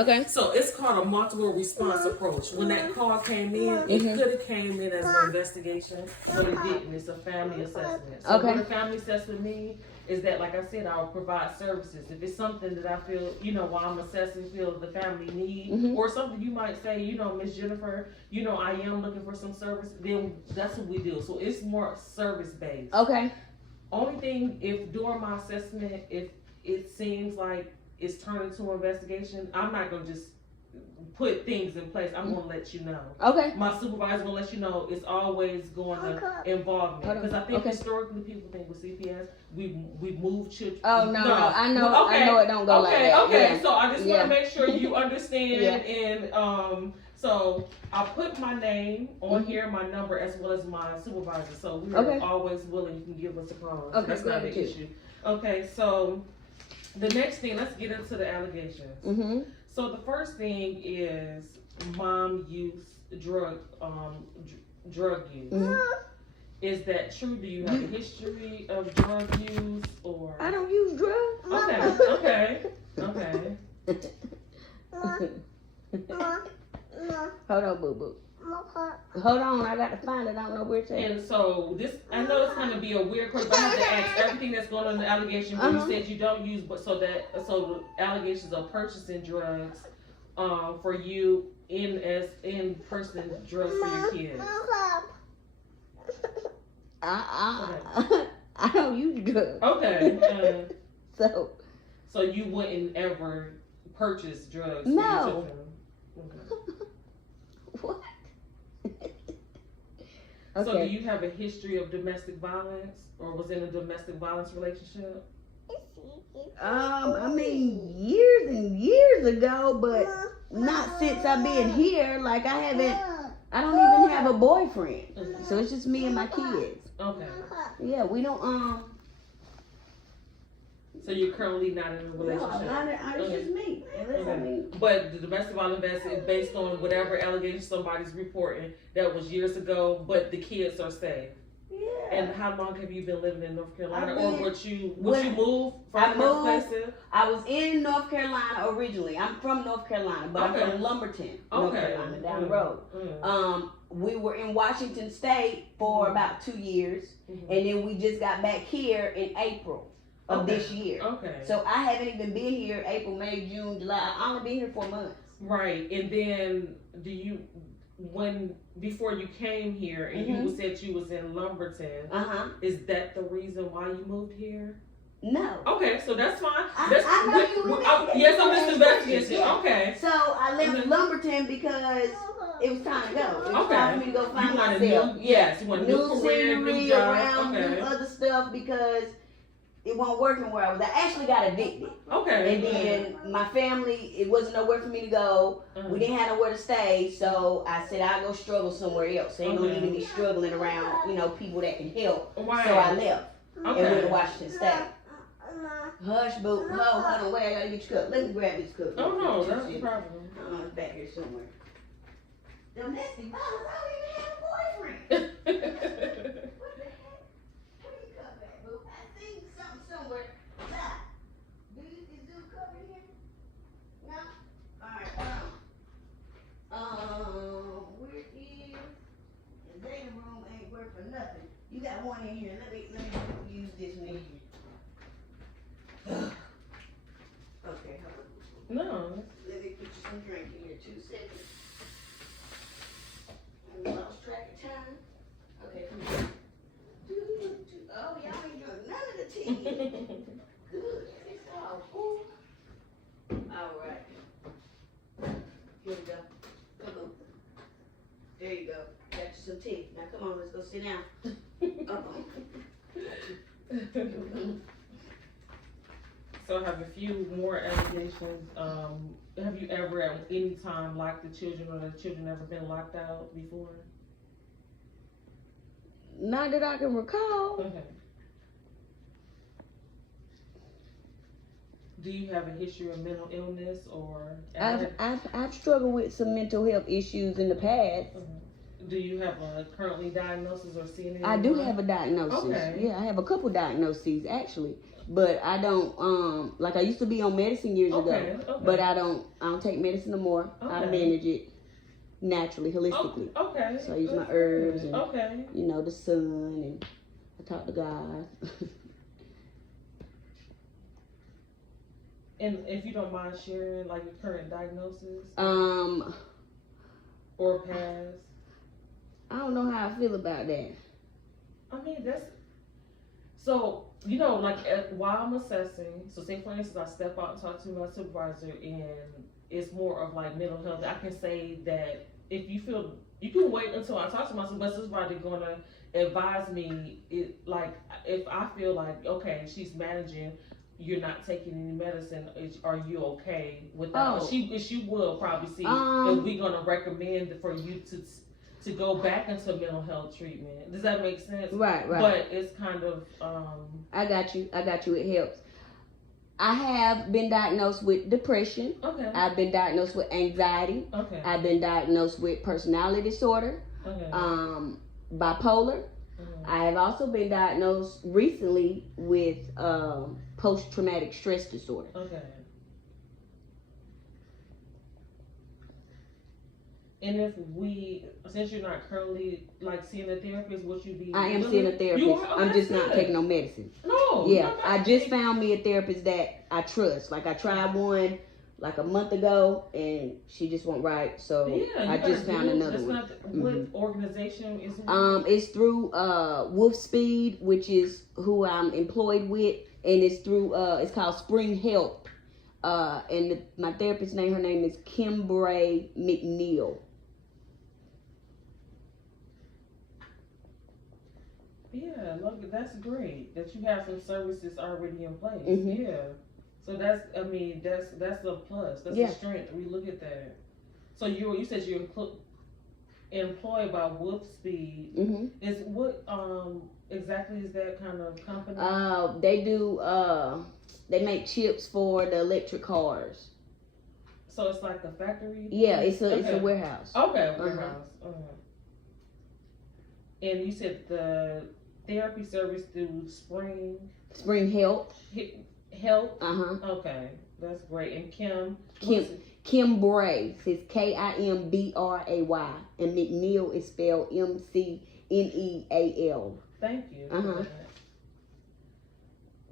Okay. So it's called a multiple response approach. When that call came in, it could have came in as an investigation, but it didn't. It's a family assessment. So what a family assessment means is that, like I said, I'll provide services. If it's something that I feel, while I'm assessing, feel the family need, or something you might say, Miss Jennifer, I am looking for some service, then that's what we do. So it's more service based. Okay. Only thing, if during my assessment, if it seems like it's turned into an investigation, I'm not going to just put things in place. I'm going to let you know. Okay. My supervisor's going to let you know. It's always going to involve me. Because I think historically people think with CPS, we move children. Oh, no. I know. Okay. I know it don't go like that. Okay. Yeah. So I just want to make sure you understand. And so I'll put my name on here, my number, as well as my supervisor. So we are always willing. You can give us a call. Okay. That's not an issue. Okay. So the next thing, let's get into the allegations. So the first thing is mom use drug use. Is that true? Do you have a history of drug use or? I don't use drugs. Okay. Hold on, boo boo. Hold on, I got to find it. I don't know where it's at. And so this, I know it's going to be a weird question, but I have to ask everything that's going on in the allegation. But you said you don't use, but so the allegations of purchasing drugs, for you in person drugs for your kids. I don't use drugs. Okay. So you wouldn't ever purchase drugs? No. For your children? Okay. What? So do you have a history of domestic violence, or was in a domestic violence relationship? I mean, years and years ago, but not since I've been here. Like I don't even have a boyfriend. So it's just me and my kids. Okay. Yeah, we don't, So you're currently not in a relationship? No, it's just me. Okay. But the domestic violence is based on whatever allegations somebody's reporting that was years ago, but the kids are safe. Yeah. And how long have you been living in North Carolina, or would you move from places? I was in North Carolina originally. I'm from North Carolina, but I'm from Lumberton, North Carolina, down the road. We were in Washington State for about 2 years, and then we just got back here in April of this year. Okay. So I haven't even been here April, May, June, July. I only been here 4 months. Right. And then before you came here and you said you was in Lumberton, is that the reason why you moved here? No. Okay, so that's fine. I know you yes, I'm just investigating. Yeah. Okay. So I left Lumberton because it was time to go. It was time for me to go find myself. You want a new career, new job. Around, new other stuff because it wasn't working where I was. I actually got addicted. Okay. And then my family, it wasn't nowhere for me to go. We didn't have nowhere to stay. So I said, I'll go struggle somewhere else. Ain't no need to be struggling around, people that can help. Right. So I left and went to Washington State. Hush, boo. Hold on, wait, I gotta get your cup. Let me grab this cup. Oh, no, that's the problem. It's back here somewhere. Domestic violence, I don't even have a boyfriend. What the heck? Where you cup at, boo? I think something somewhere. Is this cup in here? No? Alright, where is the data room ain't worth for nothing. You got one in here. Let me use this one in here. Okay, hold on. No. Let me put you some drink in here. 2 seconds. I lost track of time. Okay, come here. Oh, y'all ain't drunk none of the tea. Good. It's all cool. All right. Here we go. Come on. There you go. Got you some tea. Now come on, let's go sit down. So I have a few more allegations. Have you ever at any time locked the children, or the children ever been locked out before? Not that I can recall. Okay. Do you have a history of mental illness or? I've struggled with some mental health issues in the past. Do you have a currently diagnosis or seeing anyone? I do have a diagnosis. Okay. Yeah, I have a couple diagnoses actually. but I don't like I used to be on medicine years ago. Okay. But I don't take medicine no more. Okay. I manage it naturally, holistically. Okay. So I use my herbs and you know, the sun, and I talk to God. And if you don't mind sharing, like, your current diagnosis? Or past? I don't know how I feel about that. I mean, that's... So, you know, like, while I'm assessing, so say, for instance, I step out and talk to my supervisor, and it's more of, like, mental health. I can say that if you feel... You can wait until I talk to my supervisor, going to advise me, like, if I feel like, okay, she's managing... You're not taking any medicine. Are you okay with that? Oh. She will probably see if we're gonna recommend for you to go back into mental health treatment. Does that make sense? Right. But it's kind of I got you. It helps. I have been diagnosed with depression. Okay. I've been diagnosed with anxiety. Okay. I've been diagnosed with personality disorder. Okay. Bipolar. I have also been diagnosed recently with post-traumatic stress disorder. Okay. And since you're not currently like seeing a therapist, would you be? I am seeing a therapist. I'm just not taking no medicine. No. Yeah, I just found me a therapist that I trust. Like I tried one like a month ago, and she just went right. So I just found another one. What organization is it? It's through Wolf Speed, which is who I'm employed with, and it's through it's called Spring Help. And my therapist's name, her name is Kimbray McNeil. Yeah, look, that's great that you have some services already in place. Mm-hmm. Yeah. So that's a plus. That's a strength. We look at that. So you said you're employed by Wolf Speed. Mm-hmm. Is what exactly is that kind of company? They do they make chips for the electric cars. So it's like a factory? Yeah, it's a warehouse. Okay, warehouse. And you said the therapy service through Spring Help. Help? Okay, that's great. And Kimbray. It's Kimbray. And McNeil is spelled McNeal. Thank you.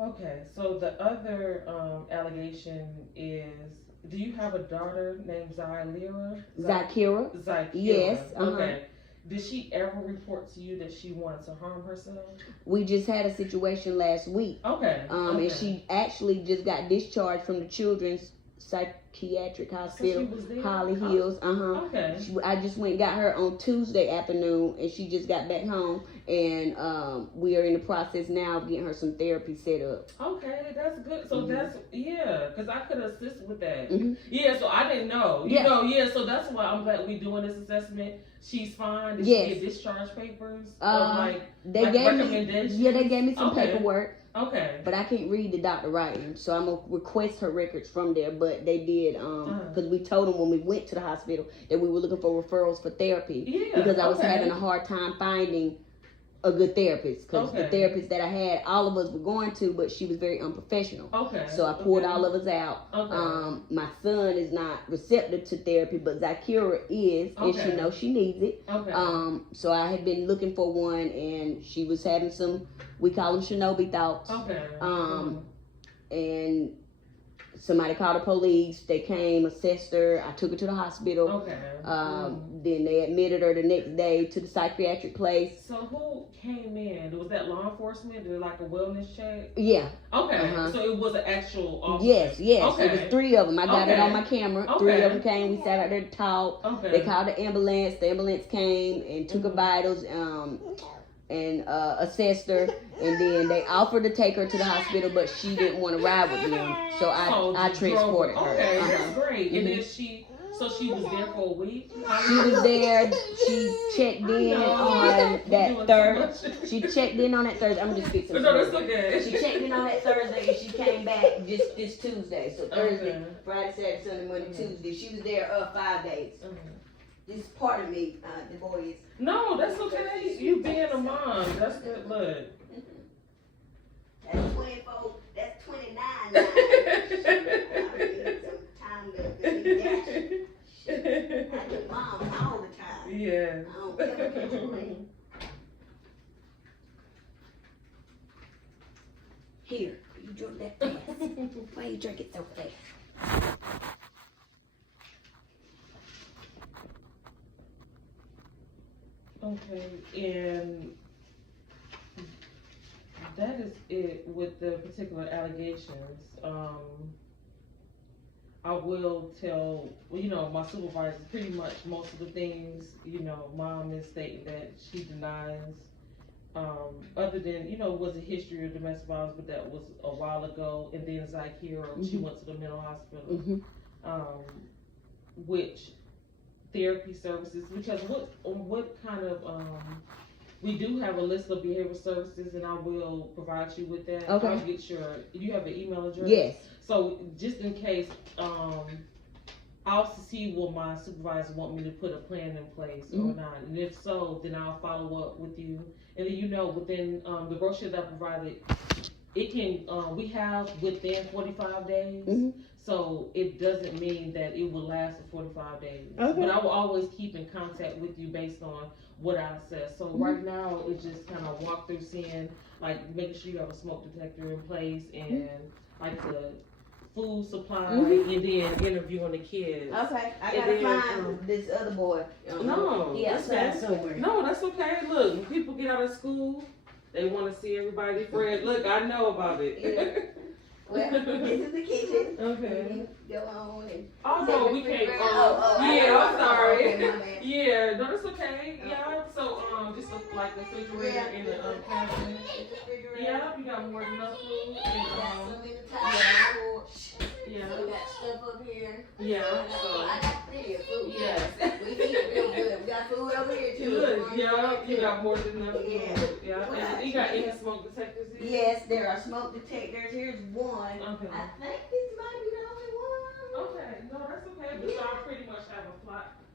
Okay, so the other allegation is, do you have a daughter named Zakira? Yes. Okay. Did she ever report to you that she wanted to harm herself? We just had a situation last week. Okay. And she actually just got discharged from the Children's Psychiatric Hospital, so Holly Hills. Okay. I just went and got her on Tuesday afternoon, and she just got back home, and we are in the process now of getting her some therapy set up. Okay, that's good. So that's because I could assist with that. Mm-hmm. Yeah, so I didn't know. You know, so that's why I'm glad we doing this assessment. She's fine. Did she get discharge papers? They gave recommendations? They gave me some paperwork. Okay. But I can't read the doctor writing, so I'm gonna request her records from there. But they did, because we told them when we went to the hospital that we were looking for referrals for therapy. Yeah. Because I was having a hard time finding a good therapist, because the therapist that I had, all of us were going to, but she was very unprofessional. Okay. So I pulled all of us out. Okay. My son is not receptive to therapy, but Zakira is, and she knows she needs it. Okay. So I had been looking for one, and she was having some, we call them shinobi thoughts. Okay. And somebody called the police. They came, assessed her. I took her to the hospital. Okay. Then they admitted her the next day to the psychiatric place. So who came in? Was that law enforcement? Did it like a wellness check? Yeah. Okay. So it was an actual officer? Yes. Okay. It was 3 of them. I got it on my camera. Okay. 3 of them came. We sat out there to talk. Okay. They called the ambulance. The ambulance came and took her vitals. And assessed her, and then they offered to take her to the hospital, but she didn't want to ride with them, so I transported her. Okay, that's great. And then she was there for a week? She was there. She checked in on that Thursday. She checked in on that Thursday. I'm just fixing. No, that's okay. She checked in on that Thursday, and she came back just this Tuesday. So Thursday, Friday, Saturday, Sunday, Monday, Tuesday. She was there 5 days. This is part of me. The boy is. No, that's okay. You being a mom, that's good. Look. That's 24. That's now. I need some time to be dashing. I do mom all the time. Yeah. I don't ever catch a break. Here, you drink that fast. Why you drink it so fast? Okay, and that is it with the particular allegations. I will tell, my supervisor pretty much most of the things, mom is stating that she denies. Other than, was a history of domestic violence, but that was a while ago. And then Zakira, she went to the mental hospital, which therapy services, because what kind of, we do have a list of behavioral services, and I will provide you with that. Okay. I'll get you have an email address? Yes. So just in case, I'll see will my supervisor want me to put a plan in place or not, and if so, then I'll follow up with you. And then within the brochure that I provided, it can we have within 45 days. So it doesn't mean that it will last for 45 days. Okay. But I will always keep in contact with you based on what I assess. So right now it's just kind of walk through seeing, like making sure you have a smoke detector in place and like the food supply and then interviewing the kids. Okay, I gotta find this other boy. No, he outside somewhere. No, that's okay. Look, when people get out of school, they want to see everybody friend. Look, I know about it. Yeah. Well, this is the kitchen. Okay. Go on and. Oh, we can't. Yeah, I'm sorry. Yeah, no, that's okay. Yeah, so just like the refrigerator in the cabinet. Yeah, you got more than enough food. Yeah. We got stuff up here. Yeah. I got plenty of food. Yes. We eat real good. We got food over here too. Good. Yeah, you got more than enough food. Yeah. And you got any smoke detectors here? Yes, there are smoke detectors. Here's one. Okay. I think this might be the only one. Okay. No, that's okay. But y'all pretty much have a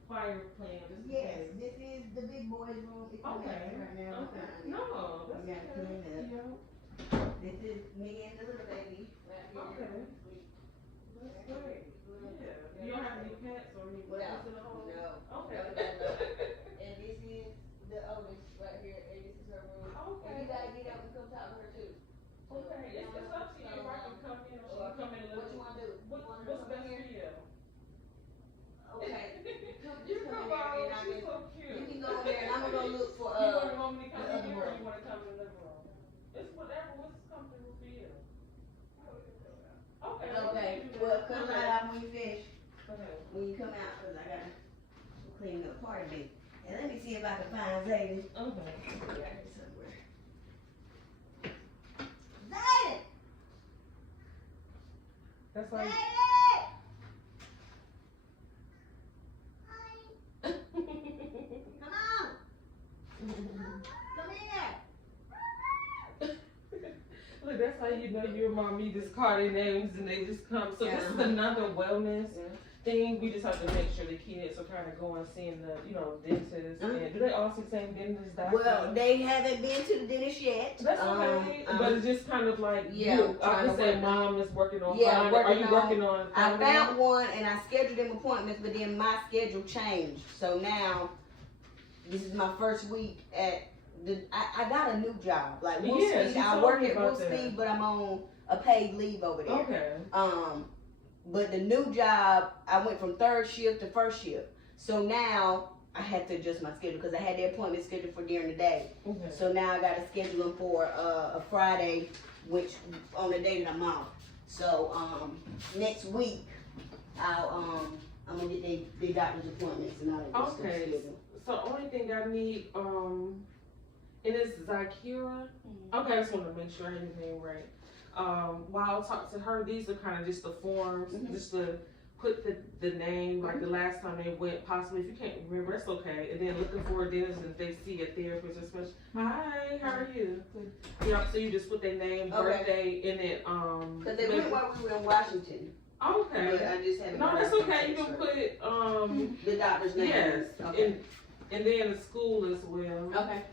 fire plan. Yes, this is the big boy's room. It's Okay. right now. Okay. No, that's We gotta clean okay. up. Yeah. This is me and the little baby. Right here. Okay. That's great. Yeah. You don't have any pets or any pets in the home? No. Okay. And this is the oldest right here, and this is her room. Okay. And you gotta get up and come talk to her too. Okay. It's up to you. I can come in or she can come in and What look. you wanna do? What's best for you? Okay. You come out. She's so cute. You can go in there, and I'm gonna go look for You want me to come the in here other or you want to come in the living room? It's whatever. What's comfortable for you? Okay. Okay, well, come right out when you finish. Okay. When you come out, cause I gotta clean up part of it. And let me see if I can find Zayden. Okay. Got it somewhere. Zayden! That's like. Come on! Come here! Look, that's how you know your mommy just call their names and they just come. So this is another wellness thing. We just have to make sure the kids are kind of going seeing the, dentist. And do they all see the same dentist doctor? Well, they haven't been to the dentist yet. That's okay. But it's just kind of like, I would say mom is working on finding. Are you working on I found one and I scheduled them appointments, but then my schedule changed. So now, this is my first week at I got a new job. Like Woolspeed, I work at Woolspeed, but I'm on a paid leave over there. Okay. But the new job, I went from third shift to first shift. So now I had to adjust my schedule because I had the appointment scheduled for during the day. Okay. So now I got to schedule them for a Friday, which on the day that I'm off. So next week I'm gonna get the doctor's appointments and all that. Okay. So only thing I need it is Zakira. Okay, I just want to make sure I had your name right. While I'll talk to her, these are kind of just the forms, just to put the name, like the last time they went, possibly. If you can't remember, it's okay. And then looking for a dentist, if they see a therapist or special. Hi, how are you? So you just put their name, birthday, and then Because they went while we were in Washington. Okay. But I just haven't. No, that's okay. You can put the doctor's name. Yes. Okay. And then the school as well. Okay.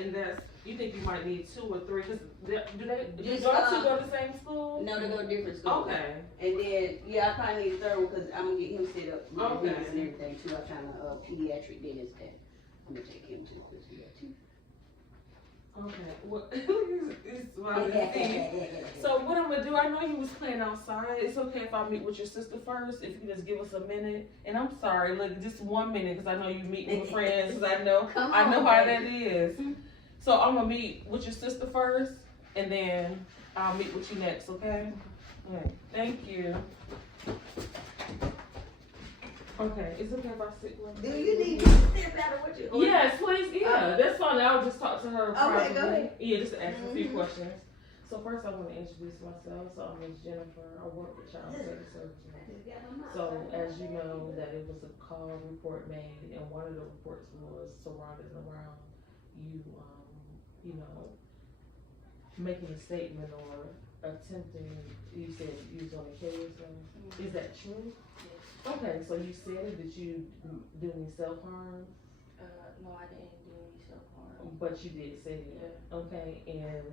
And that's, you think you might need 2 or 3, cause do Just, y'all 2 go to the same school? No, they go to different schools. Okay. And then, yeah, I probably need a 3rd one, cause I'm gonna get him set up with Okay. dentist and everything too. I'm trying to, pediatric dentist that, I'm gonna take him to, cause he got 2. Okay, well, it's wild to see. So what I'm gonna do, I know you was playing outside. It's okay if I meet with your sister first, if you just give us a minute. And I'm sorry, look, just 1 minute, cause I know you meeting with friends, cause I know how that is. So I'm gonna meet with your sister first, and then I'll meet with you next, okay? Alright, thank you. Okay, is it okay if I sit with Do you need me to step out of what you? Yes, please, yeah, that's fine. I'll just talk to her privately. Go ahead. Yeah, just to ask a few questions. So first I want to introduce myself. So I'm Ms. Jennifer. I work with Child Protective Services. So as you know, that it was a call report made, and one of the reports was surrounded around you, you know, making a statement or attempting, you said you was gonna kill yourself. Is that true? Yes. Okay, so you said that you do any self-harm? No, I didn't do any self-harm. But you did say that. Okay, and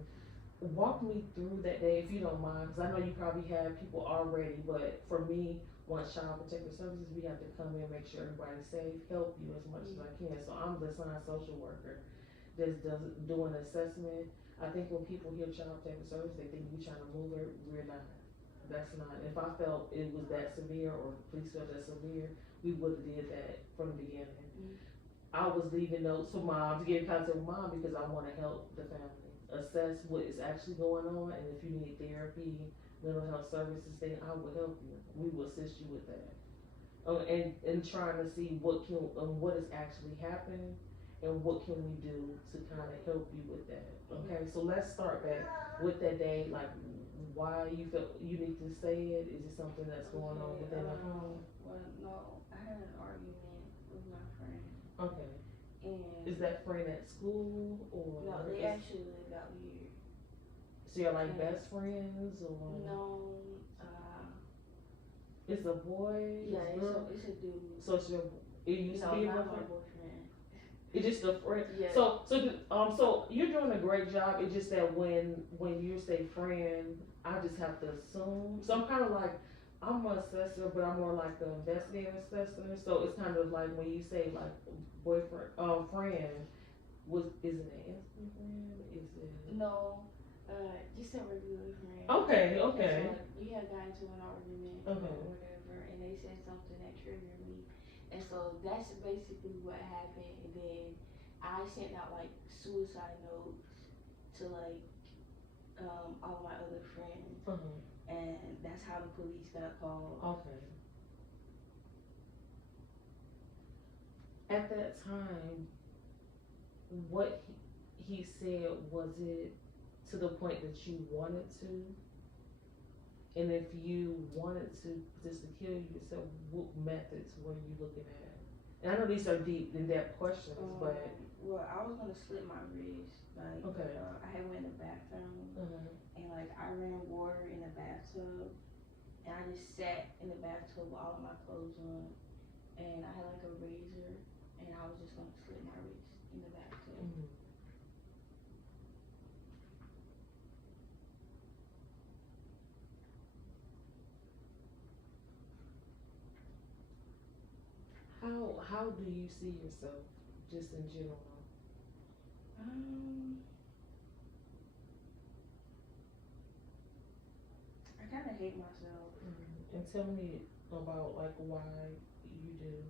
walk me through that day if you don't mind, because I know you probably have people already, but for me, once Child Protective Services, we have to come in, make sure everybody's safe, help you as much as I can. So I'm the assigned social worker that's do an assessment. I think when people hear Child Protective Services, they think we trying to move her. We're not. That's not. If I felt it was that severe, or police felt that severe, we would have did that from the beginning. I was leaving notes for mom to get in contact with mom because I want to help the family assess what is actually going on, and if you need therapy, mental health services, then I will help you. We will assist you with that. And trying to see what is actually happening and what can we do to kind of help you with that. Okay, so let's start back with that day, like why you felt you need to say it. Is it something that's going on within the home? Well, no, I had an argument with my friend. Okay. And Is that friend at school or? no, they actually live out here. So you're like best friends or? No, It's a boy? yeah, girl? it's a dude. So it's it used to No, be your not my boyfriend? boyfriend. It's just a friend? Yeah. So you're doing a great job. It's just that when you say friend, I just have to assume. So I'm kind of like, I'm an assessor, but I'm more like an investigative assessor. So it's kind of like when you say like boyfriend, friend, is it an instant friend? Is it? No, just a regular friend. Okay. So, like, we had gotten into an argument or whatever, and they said something that triggered me. And so that's basically what happened. And then I sent out like suicide notes to like all my other friends, and that's how the police got called. Okay. At that time, what he said, was it to the point that you wanted to? And if you wanted to just to kill yourself, what methods were you looking at? And I know these are deep in depth questions, but Well, I was gonna slit my wrist. Like, okay. I had went in the bathroom, and like I ran water in the bathtub, and I just sat in the bathtub with all of my clothes on, and I had like a razor, and I was just gonna slit my wrist in the bathtub. How do you see yourself, just in general? I kind of hate myself. And tell me about like why you do.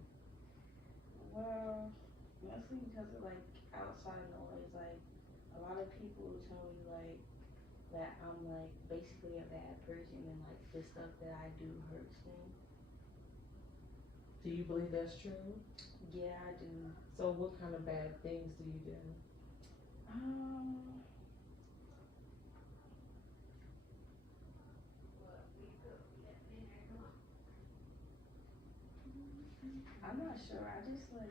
Well, mostly because of like outside noise. Like a lot of people tell me like that I'm like basically a bad person, and like the stuff that I do hurts them. Do you believe that's true? Yeah, I do. So what kind of bad things do you do? I'm not sure. I just like